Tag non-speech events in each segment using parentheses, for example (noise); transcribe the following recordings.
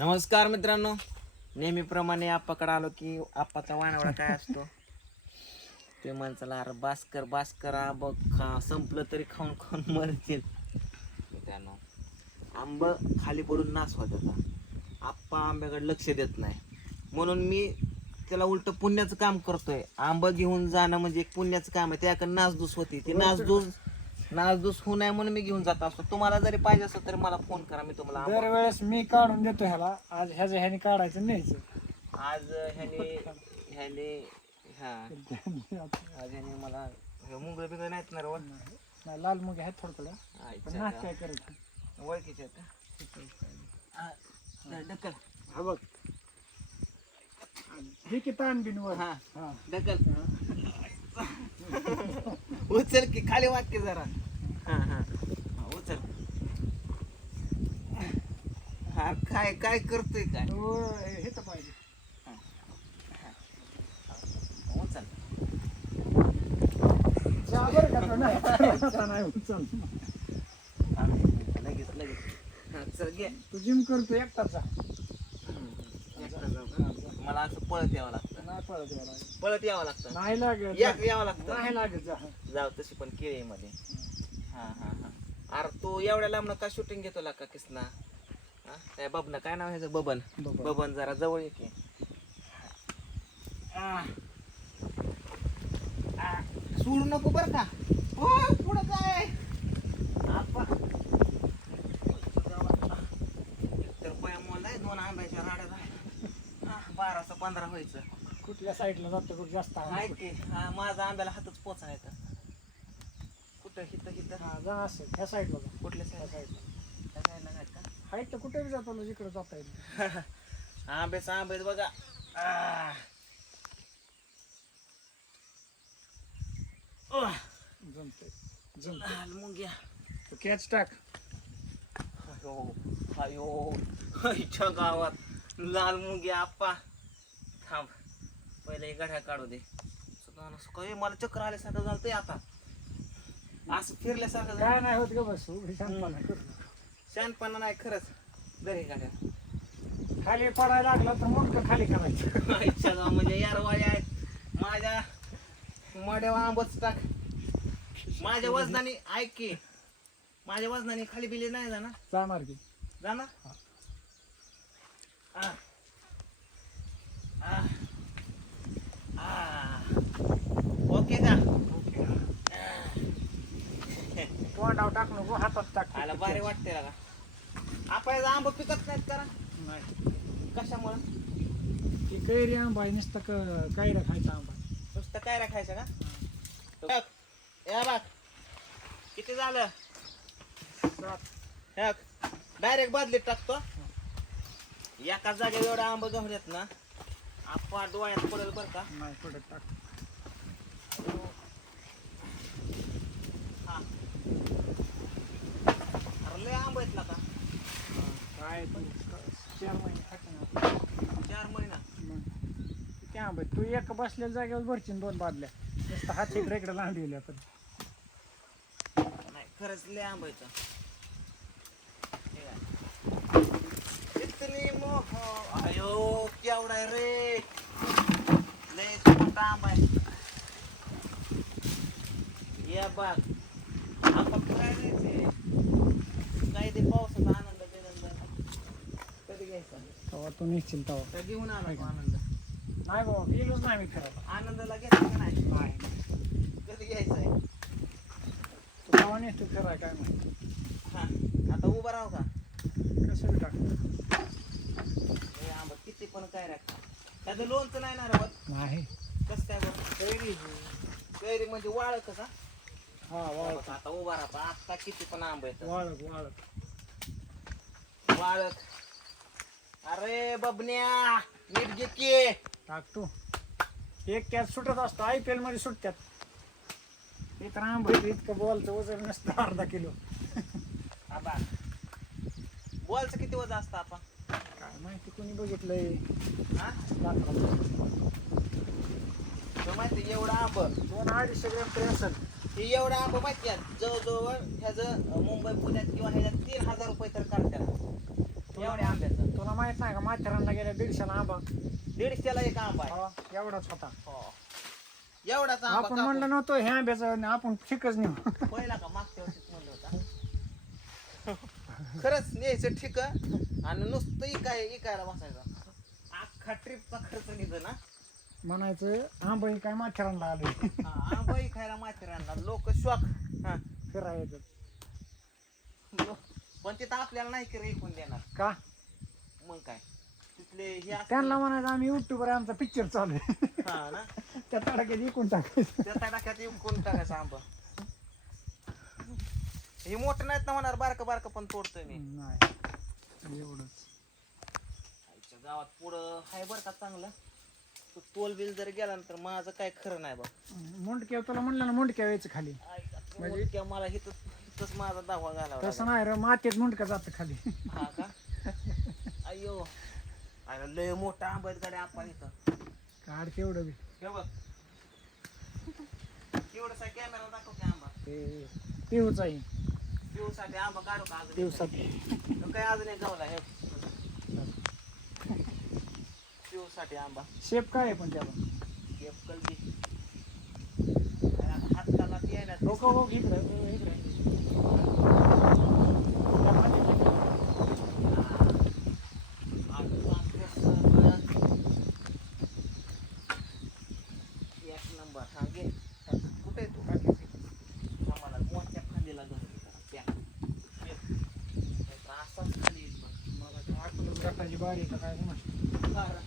नमस्कार मित्रांनो. नेहमीप्रमाणे आप्पाकडे आलो की आप्पाचा वानवडा काय असतो? ते माणसाला अरे बास्कर बास्कर बघ खा संपलं तरी खाऊन खाऊन मरतील मित्रांनो आंब खाली पडून नास होत होता. आप्पा आंब्याकडे लक्ष देत नाही. म्हणून मी त्याला उलट पुण्याचं काम करतोय. आंब घेऊन जाणं म्हणजे एक पुण्याचं काम आहे. त्याकडे नासधूस होती. ती नासधूस नासधूस होऊ नये म्हणून मी घेऊन जात असतो. तुम्हाला जरी पाहिजे असेल तर मला फोन करा मी तुम्हाला आंबा- दरवेळेस मी काढून देतो ह्याला. आज ह्याचं ह्याने काढायचं न्यायचं. आज ह्याने ह्याने हा. आज ह्याने मला मुंगळ बिंगळ नाहीत ना रोड नाही, लाल मुगे आहेत थोडं थोडं पण नाक काय करत ओळखीचे आहेत हा, ढकल. हा बघ. हे की ताण बिन वर. हा हा. ढकल. (laughs) उचल की खाली वाक्य जरा. हा हा. उचल. हा काय काय करतोय काय? हे हे तर पाहिजे. उचल. आता नाही हा, लगेच लगेच. हा चल घे. तू जिम करतो एकटाच? मला असं पळत यावं लागतं. नाही पळत यावं लागतं. नाही. यावं लागतं. नाही लागत जा. जाऊ तशी पण केळी मध्ये. हा हा हा. अरे तू एवढ्या लांब का शूटिंग घेतो ला का किसना? हा? काय बबन काय नाव ह्याचं? बबन. बबन. बबन जरा जवळ ये की. आ. आ. सोडू नको बर का. हो पुढं काय आपा. पयामुळे दोन आंब्याच्या राड्या झाल्या. आ, बाराचं पंधरा व्हायचं. कुठल्या साईडला जातो कुठं जास्त आहे. की? हा माझा आंब्याला हातच पोचायचा कुठं हिथं हिथं? हा जा असं ह्या साईडला जा. कुठल्या ह्या side? साईडला त्या side ला नाही का? हाईट तर कुठे बी जातो जिकडे जाता येईल. आंब्याचं आंबे आहेत बघा. आ. उह. जमतंय जमतंय. लाल मुंग्या. कॅच टाक. अयो अयो आईच्या गावात लाल मुंग्या आप्पा. थांब. पहिले गड्या काढू दे. ए, मला चक्कर आल्यासारखं झालं आता. असं फिरल्यासारखं झालं. काय नाही होत ग बस उभी शांतपणा कर. शानपणा नाही खरंच. दरे गाड्या खाली पडायला लागला तर मग खाली करायचं? (laughs) म्हणजे यारवाळी आहेत. माझ्या मोठ्या आंबच टाक. माझ्या वजनाने ऐक की. माझ्या वजनाने खाली बिली नाही जाणार. जाणार की. जाणार? आ. आ. आ. ओके का? तोंडाव टाक नको हातात टाक. आला भारी वाटते का आपण आंब पिकत नाहीत करा. नाही. कशामुळं? ती कैरी आंबा आहे नुसतं क- कैऱ्या खायचा आंबा. नुसतं काय राखायचं का? बघ, या बघ. किती झालं? डायरेक्ट बादलीत टाकतो. एका जागेवर एवढा आंब गहण्यात ना. आपा डोळ्यात पडेल बरं का. नाही पुढे टाक. हा. अरे लय आंब आहेत ना का काय तू चार महिने खाते ना. चार महिना. किती आंबा आहे? तू एक बसलेल्या जागेवर भरची दोन बादल्या. नुसतं हात इकडे इकडे लांबली आपण नाही खरंच लय आंब आहेत हे काय. इतनी मोह अयो केवढा आहे रे लय आंबा आहे या बाग आपण काय ते पावसाचा आनंद कधी घ्यायचा तेव्हा तू निश्चित तेव्हा घेऊन आला तो आनंद नाही बाबा गेलोच नाही मी फिरायला आनंदाला घेतला का नाही नाही कधी घ्यायचा आहे तू तेव्हा फिराय काय माहिती हा आता उभा राहू का कसं बी टाक हे आंबा किती पण काय राखा. त्याचं लोणचं नाही ना रे बघ नाही. कसं काय बरं? कैरी. कैरी म्हणजे वाळ कसा हा वाळक आता उभा राहतो आता किती पण आंबा येत वाळक वाळक वाळत. अरे बबन्या नीट घे की. टाक तू. एक कॅच सुटत असतो आय पी एलमध्ये सुटत्यात. एक राम भेट इतकं बॉलचं वजन नसतं अर्धा किलो. आबा बॉलचं किती वजन असतं आपण माहिती कोणी बघितलंय? हा. तो माहिती एवढा आंब दोन अडीचशे ग्रॅम तरी असेल. हे एवढा आंब माहिती आहे? जवळजवळ ह्याचं मुंबई पुण्यात किंवा ह्याच्यात तीन हजार रुपये तर काढतात. एवढ्या आंब्याचं. तुला माहीत नाही का? माथेरानला गेल्या दीडशेला आंबा. दीडशेला एक आंबा आहे. हो, एवढाच होता. हो. एवढाच आंबा आपण कापून- म्हणलं नव्हतं ह्या आंब्याचं आपण शिकच नेऊ पहिला का मागच्या वर्षीच म्हणलं होता? (laughs) खरंच न्यायचं ठीक आणि नुसतं इकाय इकायला बसायचं. अख्खा ट्रिपचा खर्च निघ ना. म्हणायचं आंबा हे काय माथेरानला आले हा, आंबा इकायला माथेरानला. लोक शॉक हा. फिरायचं लो- पण तिथं आपल्याला नाही की रे ऐकून देणार. का? मग काय? तिथले हे त्यांना म्हणायचं आम्ही युट्यूबवर आमचा पिक्चर चालू आहे. हा ना. (laughs) त्या तडाख्यात विकून टाकायचं. त्या तडाख्यात येऊन टाकायचं आंबा. हे मोठं नाहीत ना होणार बारकं बारकं पण तोडतोय मी. नाही. एवढंच. आईच्या गावात पुढं हाय बरं का चांगलं. तो तोल बिल जर गेला ना तर माझं काय खरं नाही बघ मुंडक्या तुला म्हणलं ना मुंडक्या यायचं खाली. म्हणजे? म्हणजे? मला हिथं हिथंच माझा दावा घालावा तसं. नाही रे मातीत मुंडकं जातं खाली. हा का? अयो अरे लय मोठा आंबा आहेत गाड्या आपण इथं. काढ केवढं बी. हे बघ. एवढसा कॅमेरा दाखव की आंबा. ते आहे. दिवसाठी आंबा काढू का अजून? दिवसात. तो काय अजून एक गावला हे? दिवसाठी आंबा. शेप काय आहे पण त्याला? एक कलबी हाताला ती आहे ना हो का हो इकडे हो, इकडे त्या खाली इकडे. एक नंबर हा घे कुठे तू आम्हाला मोठ्या खांदीला धरून त्या असाच खाली येईल बघ. मला ते आठवलं गटाची बारी का काय म्हणा बरं.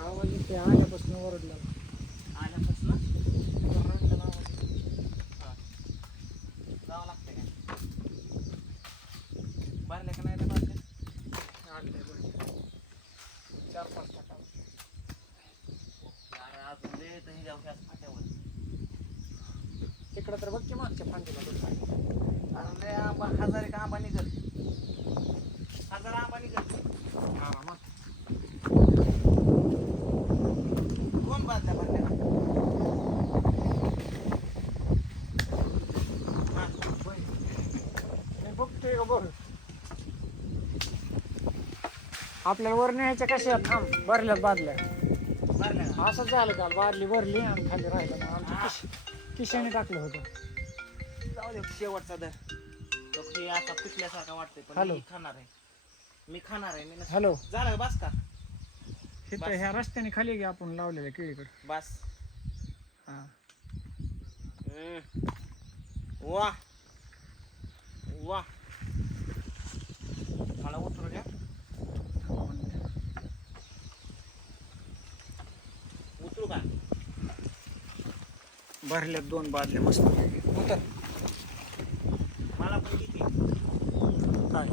आवाज ते आल्यापासून ओरडला आल्यापासून ओरडलेला आवाज. जावं लागतं काय भरले का नाही ते भरले आणलंय बरं. चार पाच टाका अजून लय तरी जाऊ ह्याच फाट्यावर तिकडं तर बघ की मागच्या फांदीला दूध अरे लय आंबा हजार एक आंबा निघल हजार आंबा निघल बादल्या बघतोय का आपल्याला वर न्यायच्या कशा? थांब बादल्या. भरल्या का? असंच झालं काल बादली भरली आणि खाली राहिलं. मग आमच्या किश- खिशाने टाकलं होतं. जाऊ दे शेवटचा दर. तो आता पिकल्यासारखा वाटतंय पण खाणार आहे. मी खाणार आहे मी हॅलो. झालं बस का? इथं ह्या रस्त्याने खाली घ्या आपण लावलेलं केळीकडे. बस. हा. वा. वा. मला उतरू द्या. उतरू का? भरल्यात दोन बादल्या मस्त. उतर. मला पण किती? काय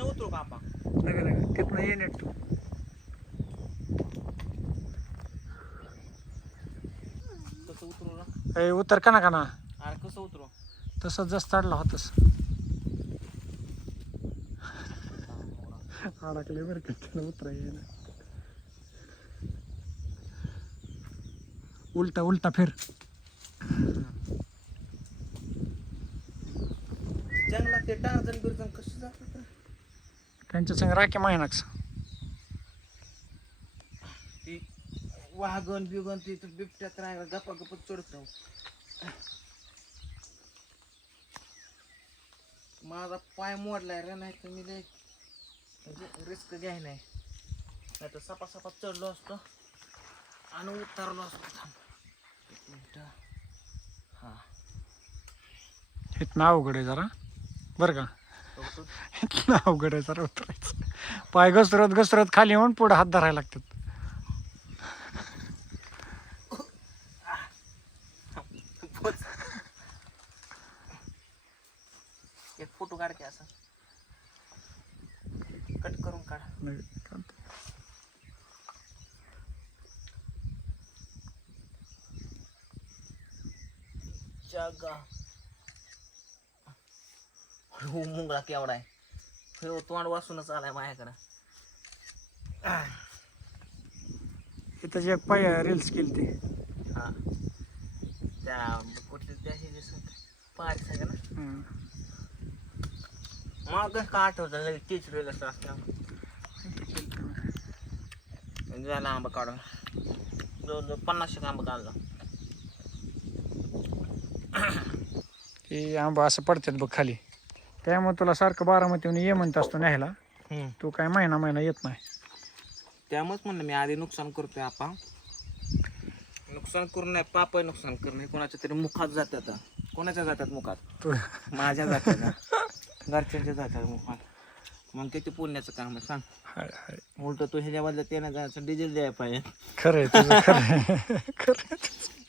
उतरू का आपण नका नका तिथनं ये नेट कसं उतरू ना. ए उतर का ना का ना? अरे कसं उतरू? तसं जस चढला होतस. अडकले बरं का त्याला उतरा येईना उलटा उलटा फिर. जंगलात ते टार्जन बिर्जन कशी जातात? त्यांच्या संग राखी मायनाक्स ती वाघन बिगन ती तर बिबट्यात राहायला गप्पा गप्पा चढतो माझा पाय मोडलाय रे नाही तर मी लय रिस्क घ्याय नाही नाही तर सपा सपा चढलो असतो आणि उतरलो असतो थांब. एक मिनिट. हा. आहे जरा. बरं का? (laughs) इथनं अवघड आहे उतरायचं पाय घसरत घसरत खाली येऊन पुढे हात धरायला लागतात. एक फोटो काढ की असं कट करून काढ. जागा हो मुंगळा केवढा आहे. हो तोंड वासूनच आलाय माझ्याकडं. जे एक पाय रील्स केली ती. हा. त्या कुठल्या त्या हे पारी सांगा ना. मग का आठवतं? लगेच तीच रेल असतं. झाला आंबा काढून. जवळजवळ पन्नास आंबा काढला. हे आंबा असं पडतात बघ खाली. त्यामुळे तुला सारखं बारामतीहून ये म्हणत असतो न्यायला. तू काय महिना महिना येत नाही. त्यामुळेच म्हणलं मी आधी नुकसान करतोय आपा. नुकसान करून नाही पाप नुकसान करणं कोणाच्या तरी मुखात जातात कोणाच्या जातात मुखात? तू. माझ्या जातात (laughs) घरच्यांच्या जातात मुखात. मग किती पुण्याचं काम आहे सांग. हाय हाय. उलट तू ह्याच्या बदल्यात त्यानं जायचं डिझेल द्यायला पाहिजे. खरंय तुझं खरंय. (laughs) खरंय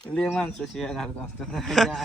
ले माणसं शिवाय घालत असतात